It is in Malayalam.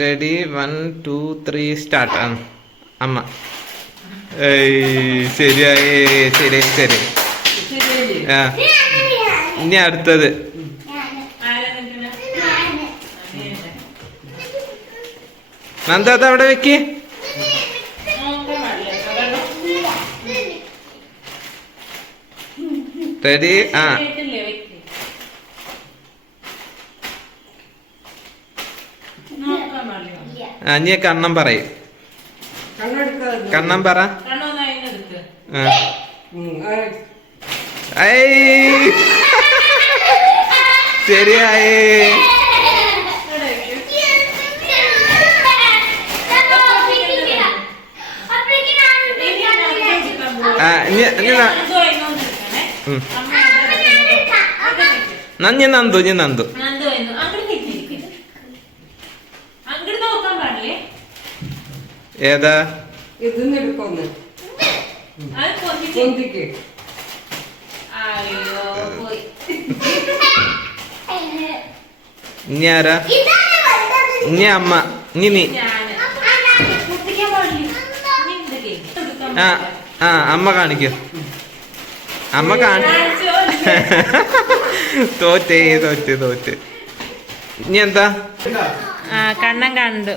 Ready 1 2 3 start. അമ്മ ശരിയായി. ശരി ശരി. ആ ഇനി അടുത്തത് നന്ദ അത് അവിടെ വെക്ക്. റെഡി. നീ കണ്ണം പറയും. കണ്ണം പറ. ശരിയായി. നന്ദു നന്ദു ഏതാ ഇനി ആരാ? ഇനി അമ്മ. ഇനി നീ. അമ്മ കാണിക്കൂ. അമ്മ തോറ്റേ തോറ്റ് തോറ്റ്. ഇനി എന്താ? കണ്ണം കണ്ടു.